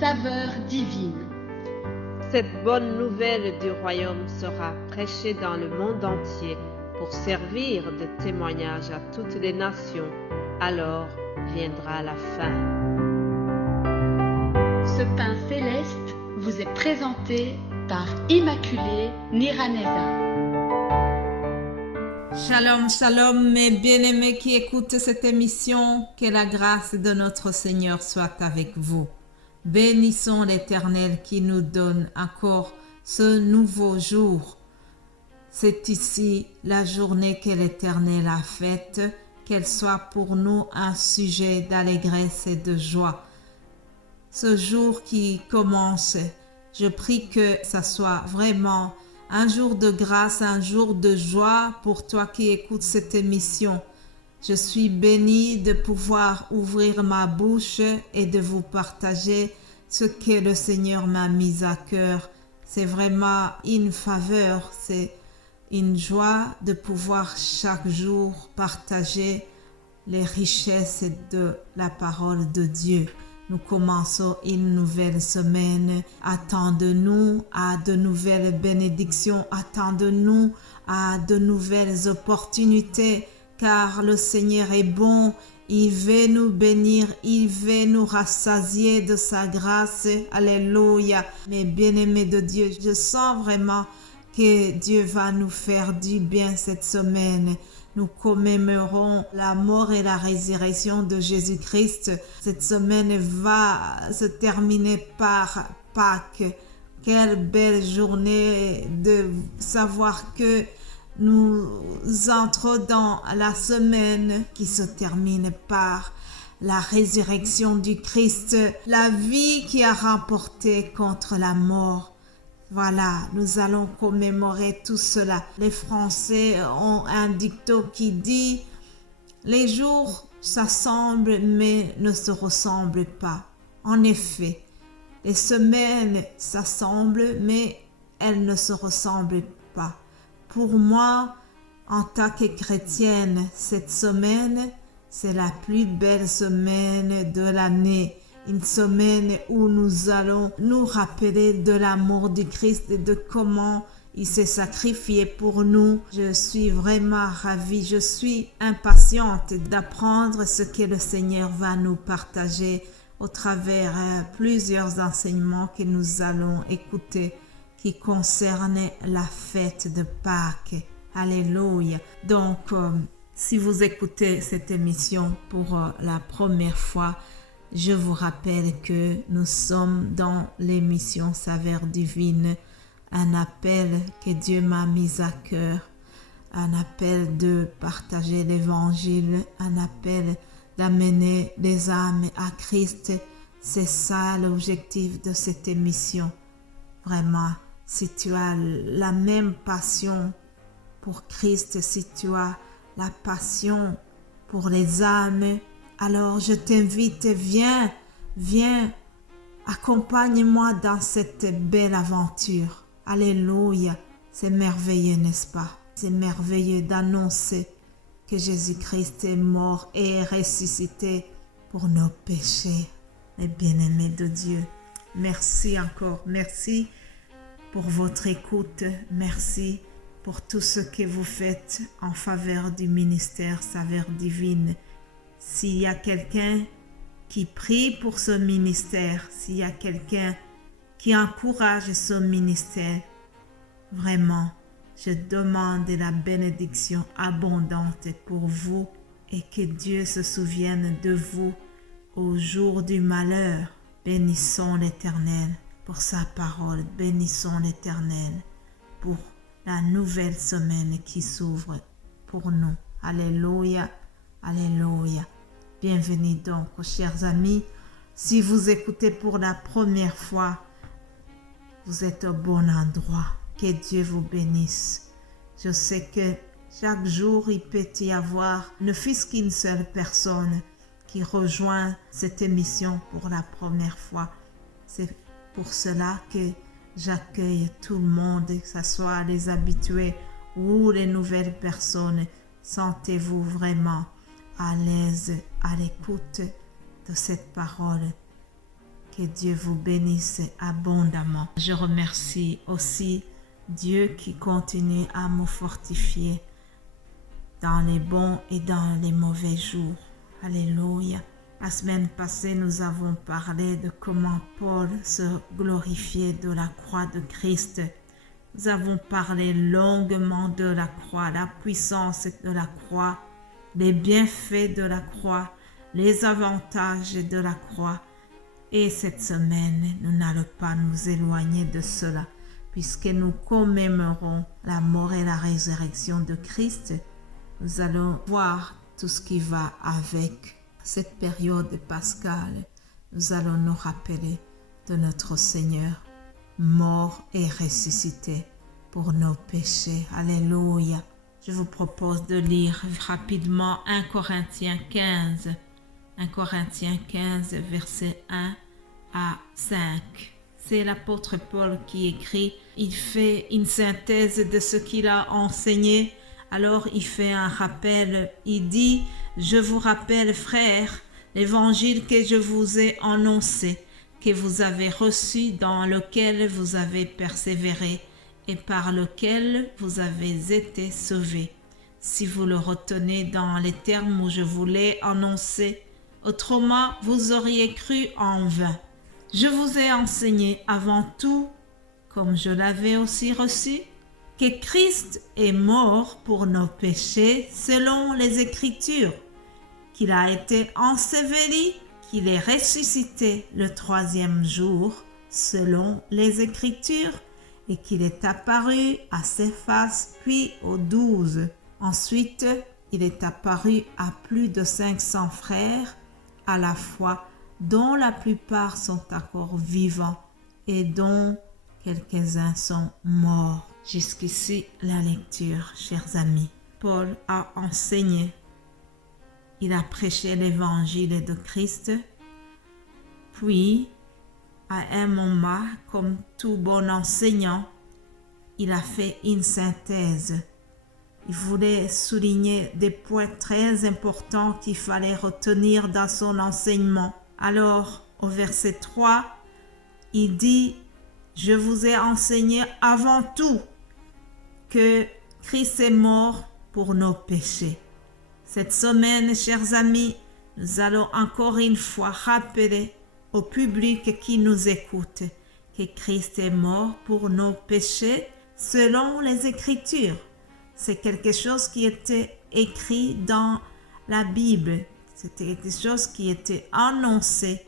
saveur divine. Cette bonne nouvelle du royaume sera prêchée dans le monde entier pour servir de témoignage à toutes les nations. Alors viendra la fin. Ce pain céleste vous est présenté par Immaculée Niraneza. Shalom, shalom, mes bien-aimés qui écoutent cette émission, que la grâce de notre Seigneur soit avec vous. Bénissons l'Éternel qui nous donne encore ce nouveau jour. C'est ici la journée que l'Éternel a faite, qu'elle soit pour nous un sujet d'allégresse et de joie. Ce jour qui commence, je prie que ça soit vraiment un jour de grâce, un jour de joie pour toi qui écoutes cette émission. Je suis bénie de pouvoir ouvrir ma bouche et de vous partager ce que le Seigneur m'a mis à cœur. C'est vraiment une faveur, c'est une joie de pouvoir chaque jour partager les richesses de la parole de Dieu. Nous commençons une nouvelle semaine. Attendons-nous à de nouvelles bénédictions. Attendons-nous à de nouvelles opportunités. Car le Seigneur est bon. Il veut nous bénir. Il veut nous rassasier de sa grâce. Alléluia. Mes bien-aimés de Dieu, je sens vraiment que Dieu va nous faire du bien cette semaine. Nous commémorons la mort et la résurrection de Jésus-Christ. Cette semaine va se terminer par Pâques. Quelle belle journée de savoir que nous entrons dans la semaine qui se termine par la résurrection du Christ, la vie qui a remporté contre la mort. Voilà, nous allons commémorer tout cela. Les Français ont un dicton qui dit « Les jours s'assemblent mais ne se ressemblent pas ». En effet, les semaines s'assemblent mais elles ne se ressemblent pas. Pour moi, en tant que chrétienne, cette semaine, c'est la plus belle semaine de l'année. Une semaine où nous allons nous rappeler de l'amour du Christ et de comment il s'est sacrifié pour nous. Je suis vraiment ravie, je suis impatiente d'apprendre ce que le Seigneur va nous partager au travers plusieurs enseignements que nous allons écouter qui concernent la fête de Pâques. Alléluia. Donc, si vous écoutez cette émission pour la première fois, je vous rappelle que nous sommes dans l'émission Saveur divine, un appel que Dieu m'a mis à cœur, un appel de partager l'évangile, un appel d'amener les âmes à Christ. C'est ça l'objectif de cette émission. Vraiment, si tu as la même passion pour Christ, si tu as la passion pour les âmes, alors je t'invite, viens, accompagne-moi dans cette belle aventure. Alléluia, c'est merveilleux, n'est-ce pas? C'est merveilleux d'annoncer que Jésus-Christ est mort et est ressuscité pour nos péchés. Les bien-aimés de Dieu, merci encore, merci pour votre écoute, merci pour tout ce que vous faites en faveur du ministère Saveur divine. S'il y a quelqu'un qui prie pour ce ministère, s'il y a quelqu'un qui encourage ce ministère, vraiment, je demande la bénédiction abondante pour vous et que Dieu se souvienne de vous au jour du malheur. Bénissons l'Éternel pour sa parole, bénissons l'Éternel pour la nouvelle semaine qui s'ouvre pour nous. Alléluia, alléluia. Bienvenue donc, chers amis. Si vous écoutez pour la première fois, vous êtes au bon endroit. Que Dieu vous bénisse. Je sais que chaque jour, il peut y avoir ne fût-ce qu'une seule personne qui rejoint cette émission pour la première fois. C'est pour cela que j'accueille tout le monde, que ce soit les habitués ou les nouvelles personnes. Sentez-vous vraiment à l'aise à l'écoute de cette parole Que Dieu vous bénisse abondamment. Je remercie aussi Dieu qui continue à me fortifier dans les bons et dans les mauvais jours. Alléluia. La semaine passée, nous avons parlé de comment Paul se glorifiait de la croix de Christ. Nous avons parlé longuement de la croix, la puissance de la croix, les bienfaits de la croix, les avantages de la croix. Et cette semaine, nous n'allons pas nous éloigner de cela, puisque nous commémorons la mort et la résurrection de Christ. Nous allons voir tout ce qui va avec cette période pascale. Nous allons nous rappeler de notre Seigneur, mort et ressuscité pour nos péchés. Alléluia. Je vous propose de lire rapidement 1 Corinthiens 15. 1 Corinthiens 15, versets 1 à 5. C'est l'apôtre Paul qui écrit. Il fait une synthèse de ce qu'il a enseigné. Alors il fait un rappel. Il dit: je vous rappelle, frères, l'évangile que je vous ai annoncé, que vous avez reçu, dans lequel vous avez persévéré et par lequel vous avez été sauvés, si vous le retenez dans les termes où je vous l'ai annoncé. Autrement, vous auriez cru en vain. Je vous ai enseigné avant tout, comme je l'avais aussi reçu, que Christ est mort pour nos péchés selon les Écritures, qu'il a été enseveli, qu'il est ressuscité le 3e jour selon les Écritures et qu'il est apparu à Céphas puis aux 12. Ensuite, il est apparu à plus de 500 frères à la fois, dont la plupart sont encore vivants et dont quelques-uns sont morts. Jusqu'ici la lecture, chers amis. Paul a enseigné. Il a prêché l'évangile de Christ. Puis, à un moment, comme tout bon enseignant, il a fait une synthèse. Il voulait souligner des points très importants qu'il fallait retenir dans son enseignement. Alors, au verset 3, il dit: je vous ai enseigné avant tout que Christ est mort pour nos péchés. Cette semaine, chers amis, nous allons encore une fois rappeler au public qui nous écoute que Christ est mort pour nos péchés selon les Écritures. C'est quelque chose qui était écrit dans la Bible. C'était quelque chose qui était annoncé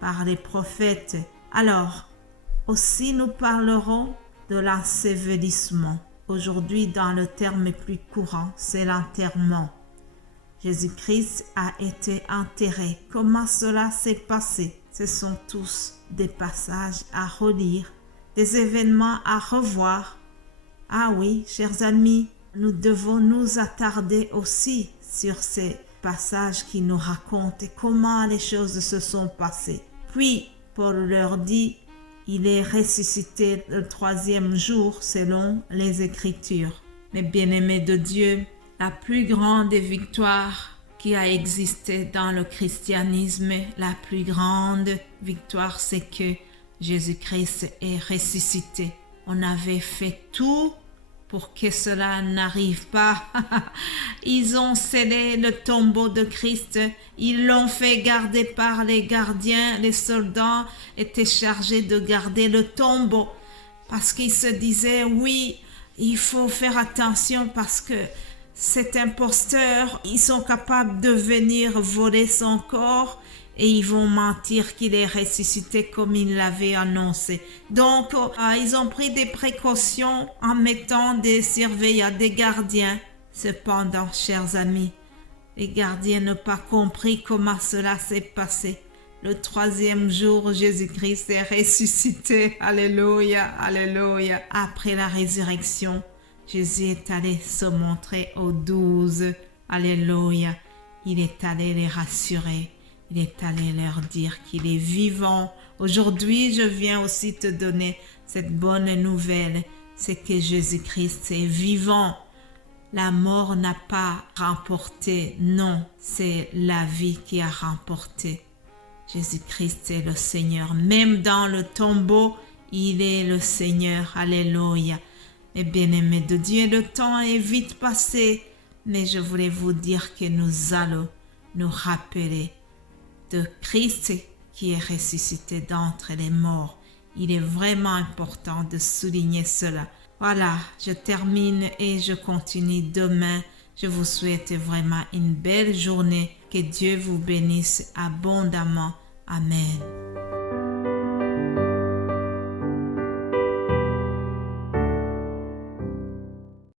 par les prophètes. Alors, aussi nous parlerons de l'ensevelissement. Aujourd'hui, dans le terme plus courant, c'est l'enterrement. Jésus-Christ a été enterré. Comment cela s'est passé? Ce sont tous des passages à relire, des événements à revoir. Ah oui, chers amis, nous devons nous attarder aussi sur ces passages qui nous racontent comment les choses se sont passées. Puis, Paul leur dit: il est ressuscité le 3e jour selon les Écritures. Mes bien-aimés de Dieu, la plus grande victoire qui a existé dans le christianisme, la plus grande victoire, c'est que Jésus-Christ est ressuscité. On avait fait tout pour que cela n'arrive pas. Ils ont scellé le tombeau de Christ. Ils l'ont fait garder par les gardiens. Les soldats étaient chargés de garder le tombeau parce qu'ils se disaient: oui, il faut faire attention parce que cet imposteur, ils sont capables de venir voler son corps et ils vont mentir qu'il est ressuscité comme il l'avait annoncé. Donc, ils ont pris des précautions en mettant des surveillants, des gardiens. Cependant, chers amis, les gardiens n'ont pas compris comment cela s'est passé. Le 3e jour, Jésus-Christ est ressuscité. Alléluia, alléluia. Après la résurrection, Jésus est allé se montrer aux 12. Alléluia. Il est allé les rassurer. Il est allé leur dire qu'il est vivant. Aujourd'hui, je viens aussi te donner cette bonne nouvelle. C'est que Jésus-Christ est vivant. La mort n'a pas remporté. Non, c'est la vie qui a remporté. Jésus-Christ est le Seigneur. Même dans le tombeau, il est le Seigneur. Alléluia. Mes bien-aimés de Dieu, le temps est vite passé, mais je voulais vous dire que nous allons nous rappeler de Christ qui est ressuscité d'entre les morts. Il est vraiment important de souligner cela. Voilà, je termine et je continue demain. Je vous souhaite vraiment une belle journée. Que Dieu vous bénisse abondamment. Amen.